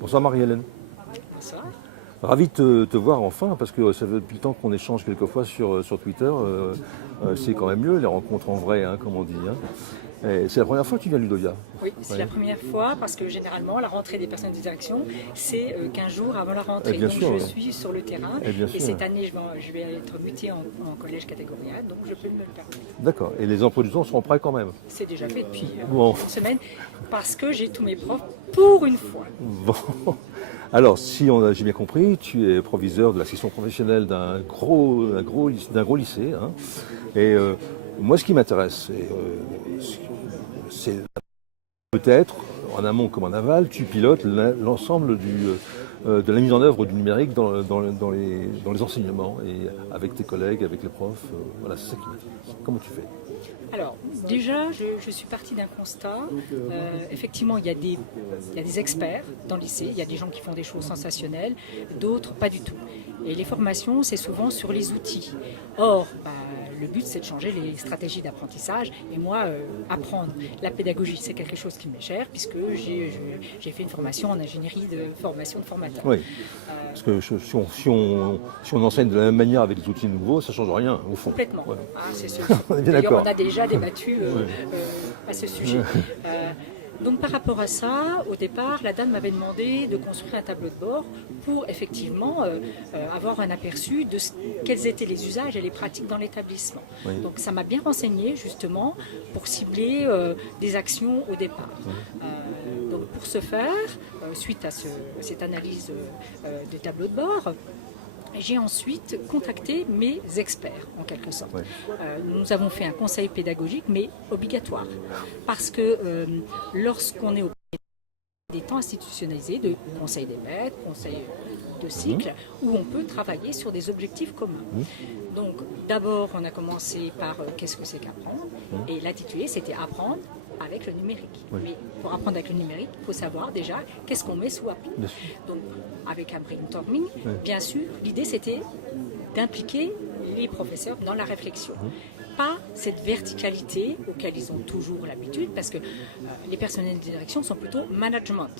Bonsoir Marie-Hélène. Bonsoir. Ravi de te voir enfin, parce que ça fait depuis le temps qu'on échange quelquefois sur Twitter. C'est quand même mieux les rencontres en vrai, hein, comme on dit. Hein. C'est la première fois que tu viens à Ludovia. Oui, c'est la première fois parce que généralement la rentrée des personnels de direction, c'est 15 jours avant la rentrée. Bien donc sûr, je suis sur le terrain et sûr. cette année je vais être mutée en collège catégorie A, donc je peux me le permettre. D'accord. Et les emplois du temps seront prêts quand même. C'est déjà fait depuis Bon. une semaine parce que j'ai tous mes profs pour une fois. Bon. Alors, si j'ai bien compris, tu es proviseur de la section professionnelle d'un gros lycée. Hein. Et moi, ce qui m'intéresse, c'est peut-être, en amont comme en aval, tu pilotes l'ensemble de la mise en œuvre du numérique dans les enseignements, et avec tes collègues, avec les profs. Voilà, c'est ça qui m'intéresse. Comment tu fais? Alors, déjà, je suis partie d'un constat. Effectivement, il y a des experts dans le lycée, il y a des gens qui font des choses sensationnelles, d'autres pas du tout. Et les formations, c'est souvent sur les outils. Or, le but, c'est de changer les stratégies d'apprentissage. Et moi, apprendre la pédagogie, c'est quelque chose qui m'est cher, puisque j'ai fait une formation en ingénierie de formation de formateur. Oui, parce que si on enseigne de la même manière avec des outils nouveaux, ça ne change rien, au fond. Complètement. Voilà. C'est sûr. On est bien D'ailleurs, d'accord. on a déjà débattu à ce sujet. Donc par rapport à ça, au départ, la dame m'avait demandé de construire un tableau de bord pour effectivement avoir un aperçu de quels étaient les usages et les pratiques dans l'établissement. Oui. Donc ça m'a bien renseigné justement pour cibler des actions au départ. Donc pour ce faire, suite à cette analyse de tableau de bord, j'ai ensuite contacté mes experts, en quelque sorte. Ouais. Nous avons fait un conseil pédagogique, mais obligatoire. Parce que lorsqu'on est au des temps institutionnalisés de conseil des maîtres, conseil de cycle, où on peut travailler sur des objectifs communs. Donc d'abord, on a commencé par qu'est-ce que c'est qu'apprendre, et l'intitulé, c'était apprendre avec le numérique. Oui. Mais pour apprendre avec le numérique, il faut savoir déjà qu'est-ce qu'on met sous apprendre. Bien sûr. Donc avec un brainstorming, bien sûr, l'idée c'était d'impliquer les professeurs dans la réflexion. Pas cette verticalité auquel ils ont toujours l'habitude, parce que les personnels de direction sont plutôt management.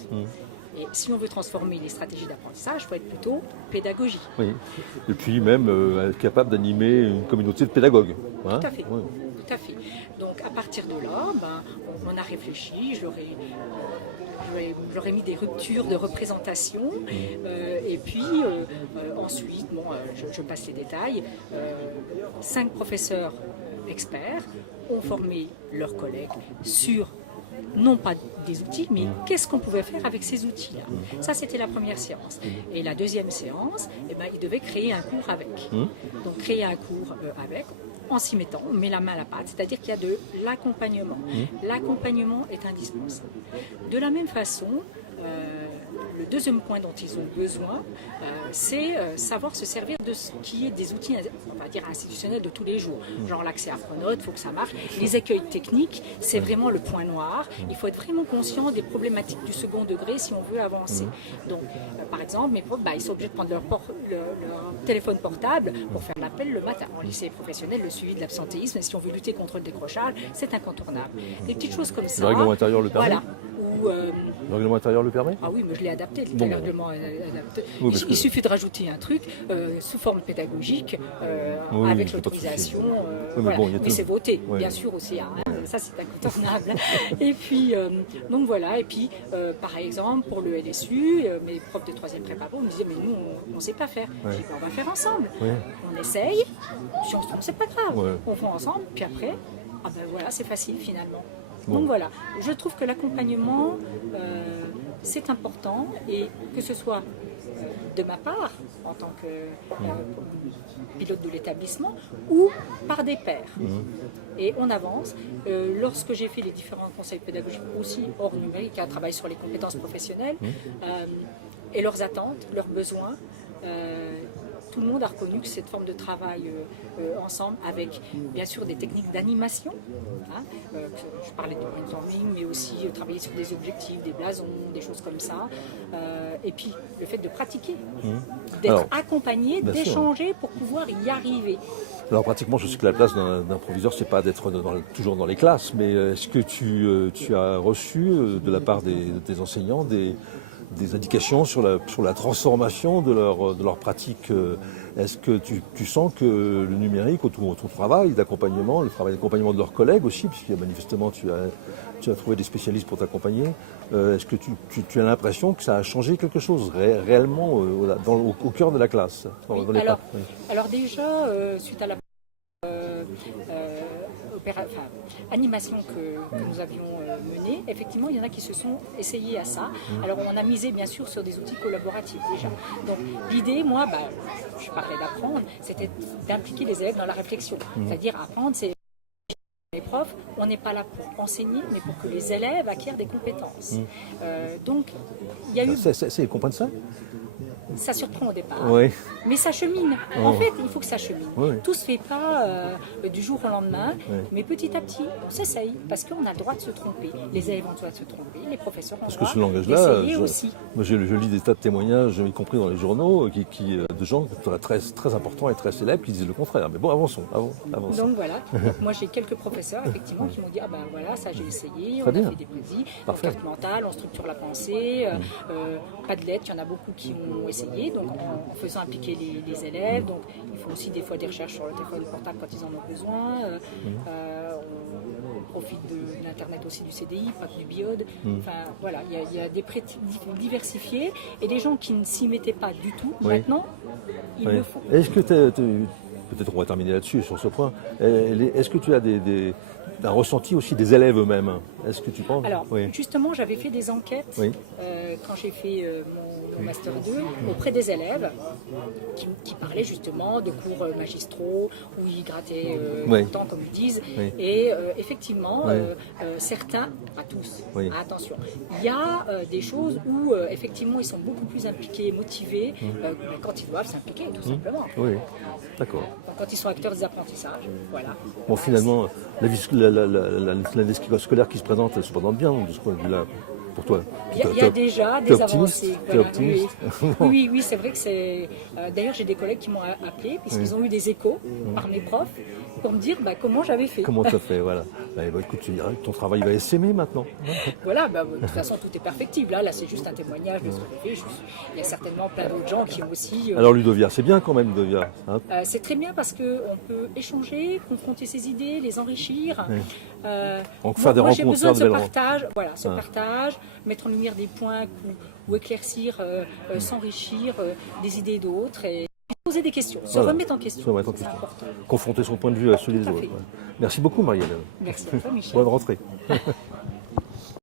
Et si on veut transformer les stratégies d'apprentissage, il faut être plutôt pédagogie. Oui. Et puis même être capable d'animer une communauté de pédagogues. Hein. Tout à fait. Oui. Tout à fait. Donc à partir de là, on a réfléchi, j'aurais mis des ruptures de représentation et puis ensuite, je passe les détails, 5 professeurs experts ont formé leurs collègues sur non pas des outils, mais qu'est-ce qu'on pouvait faire avec ces outils-là. Ça, c'était la première séance. Et la deuxième séance, ils devaient créer un cours avec. Donc, créer un cours avec, en s'y mettant, on met la main à la pâte, c'est-à-dire qu'il y a de l'accompagnement. L'accompagnement est indispensable. De la même façon, le deuxième point dont ils ont besoin, c'est savoir se servir de ce qui est des outils, on va dire, institutionnels de tous les jours. Genre l'accès à Pronote, il faut que ça marche. Les écueils techniques, c'est vraiment le point noir. Il faut être vraiment conscient des problématiques du second degré si on veut avancer. Donc, par exemple, mes profs, ils sont obligés de prendre leur téléphone portable pour faire l'appel le matin. En lycée professionnel, le suivi de l'absentéisme, si on veut lutter contre le décrochage, c'est incontournable. Des petites choses comme ça. Le règlement intérieur le permet. Voilà. Le règlement intérieur le permet? Ah oui, mais je l'ai adapté, le règlement adapté. Oui, Il suffit de rajouter un truc sous forme pédagogique avec l'autorisation. Mais c'est voté, bien sûr aussi. Hein, ça, c'est incontournable. Et puis, donc voilà. Et puis, par exemple, pour le LSU, mes profs de 3e prépa me disaient, mais nous, on ne sait pas faire. Je dis, on va faire ensemble. On essaye. Si on se trompe, c'est pas grave. On fait ensemble. Puis après, voilà, c'est facile finalement. Donc voilà, je trouve que l'accompagnement, c'est important, et que ce soit de ma part, en tant que pilote de l'établissement, ou par des pairs. Et on avance. Lorsque j'ai fait les différents conseils pédagogiques, aussi hors numérique, un travail sur les compétences professionnelles, et leurs attentes, leurs besoins, tout le monde a reconnu que cette forme de travail ensemble, avec bien sûr des techniques d'animation, hein, je parlais de brainstorming, mais aussi travailler sur des objectifs, des blasons, des choses comme ça, et puis le fait de pratiquer, d'être accompagné, d'échanger pour pouvoir y arriver. Alors pratiquement, je sais que la place d'un proviseur, c'est pas d'être toujours dans les classes, mais est-ce que tu as reçu de la part des enseignants des indications sur la transformation de leur pratique? Est-ce que tu sens que le numérique, autour de ton travail d'accompagnement, le travail d'accompagnement de leurs collègues aussi, puisque manifestement tu as trouvé des spécialistes pour t'accompagner, est-ce que tu as l'impression que ça a changé quelque chose réellement au cœur de la classe? Alors déjà, suite à la animation que nous avions menée, effectivement, il y en a qui se sont essayés à ça. Alors, on a misé bien sûr sur des outils collaboratifs déjà. Donc, l'idée, moi, je parlais d'apprendre, c'était d'impliquer les élèves dans la réflexion. C'est-à-dire, apprendre, c'est les profs, on n'est pas là pour enseigner, mais pour que les élèves acquièrent des compétences. Donc, il y a eu... Ils comprennent ça? Ça surprend au départ, oui. Mais ça chemine. En fait, il faut que ça chemine. Oui. Tout se fait pas du jour au lendemain, mais petit à petit, on s'essaye, parce qu'on a le droit de se tromper. Les élèves ont le droit de se tromper, les professeurs ont le droit d'essayer aussi. Moi, je lis des tas de témoignages, y compris dans les journaux, de gens très, très importants et très célèbres qui disent le contraire. Mais bon, avançons. Donc voilà, donc, moi j'ai quelques professeurs effectivement qui m'ont dit voilà, ça j'ai essayé, on a fait des prédits, en carte mentale, on structure la pensée, Padlet, il y en a beaucoup qui ont essayé, donc en faisant impliquer les élèves, donc ils font aussi des fois des recherches sur le téléphone portable quand ils en ont besoin, on profite de l'internet aussi du CDI, pas que du BIOD, enfin voilà, il y a des pratiques diversifiées et des gens qui ne s'y mettaient pas du tout, maintenant ils le font. Est-ce que peut-être on va terminer là-dessus, sur ce point, est-ce que tu as un ressenti aussi des élèves eux-mêmes? Est-ce que tu penses? Alors, justement, j'avais fait des enquêtes quand j'ai fait mon Master 2 auprès des élèves qui parlaient justement de cours magistraux où ils grattaient longtemps, comme ils disent. Et effectivement, certains, pas tous, attention, il y a des choses où effectivement ils sont beaucoup plus impliqués, motivés quand ils doivent s'impliquer, tout simplement. Oui, d'accord. Donc, quand ils sont acteurs des apprentissages, voilà. Bon, finalement, la vie scolaire qui se présente, elle se présente bien de ce point de vue-là, pour toi. Il y a déjà des avancées. T'es optimiste? Oui, c'est vrai que c'est... D'ailleurs, j'ai des collègues qui m'ont appelé, puisqu'ils ont eu des échos par mes profs, pour me dire comment j'avais fait. Comment tu as fait, voilà. Écoute, ton travail va s'aimer maintenant. Voilà, de toute façon, tout est perfectible. Là c'est juste un témoignage de ce que j'ai fait. Il y a certainement plein d'autres gens qui ont aussi... Alors Ludovia, c'est bien quand même, Ludovia. Hein, c'est très bien parce qu'on peut échanger, confronter ses idées, les enrichir. Donc faire des rencontres, j'ai besoin de ce partage, ce partage, mettre en lumière des points ou éclaircir, s'enrichir des idées d'autres et poser des questions, se remettre en question. C'est important. Confronter son point de vue à celui des autres. Merci beaucoup, Marielle. Merci à toi, Michel. Bonne rentrée.